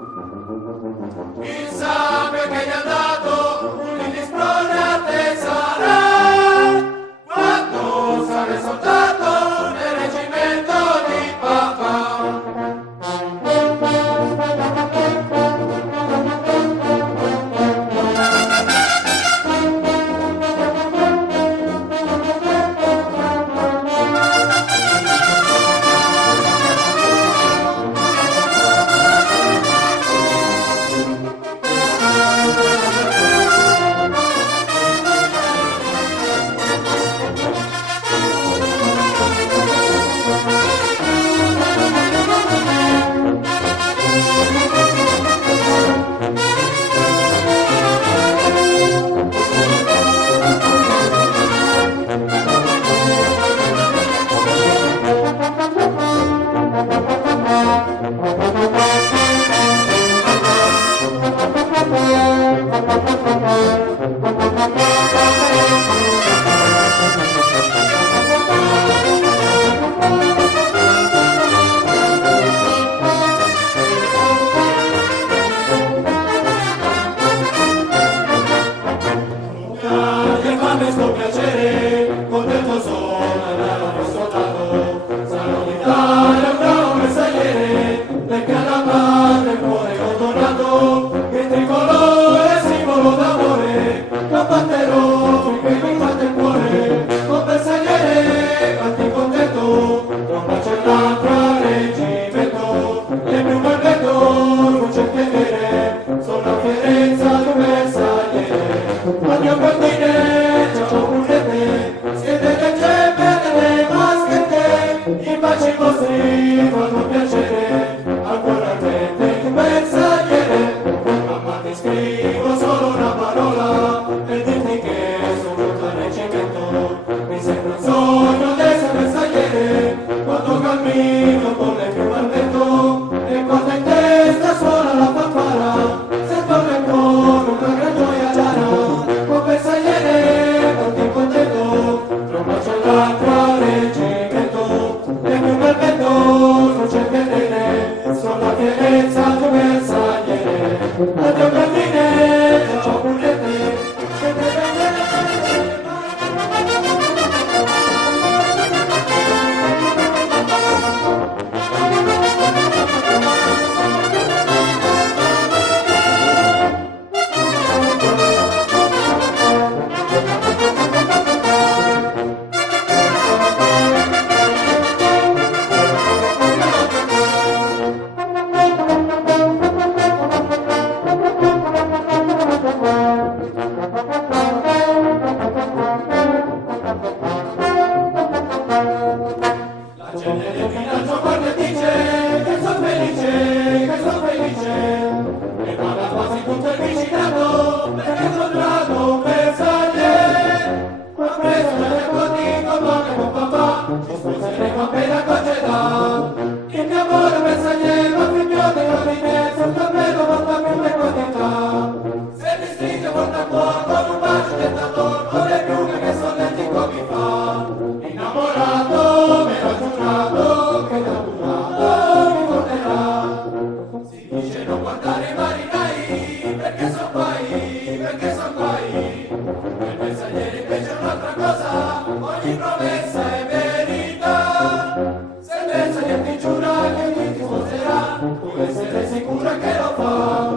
Il sangue che gli ha dato un'indisponente sarà quando sarà soldato nel reggimento di papà. Questo piacere, contento sono averlo soldato, sarò l'Italia un bravo bersagliere, perché alla madre il cuore contornato, che il tricolore è simbolo d'amore, combatterò finché mi batte il cuore, con bersagliere batti contento, non bacio l'altro al reggimento, e più bel vento, luce che vede, sono la fierezza di un bersagliere, addio cardine. Siete le gemme delle maschette, i baci vostri fanno piacere, ancora ardente un bersagliere. Mamma ti scrivo solo una parola, per dirti che sono venuto al reggimento. Mi sembra un sogno d'essere bersagliere, quando cammino con le più al vento, e quando in testa suona la fanfara, sento nel cuore una gran gioia rara, con bersagliere. L'altro reggimento, e più bel vento non c'è che vedere, sono la fierezza di un bersagliere. Addio cardine, ciao pugliette, che te vedere. La gente del villaggio guarda e dice che sono felice, e parla quasi tutto il vicinato, perché sono entrato un bersagliere. Ho preso il tempo di combattere con papà, ci sposeremo appena concetà. Il mio amore bersagliere, ma figlio di ordine, sul cappello porta più le quantità. Se mi stringe porta cuore con un bacio tentatore, con le piume che solletico mi fa. Innamorato, me l'ho giurato, che da buttato mi porterà. Si dice non guardare i marinai, perché son guai. Il bersagliere invece è un'altra cosa, ogni promessa è verità. Se il bersagliere ti giura che ti sposerà, puoi essere sicura che lo fa.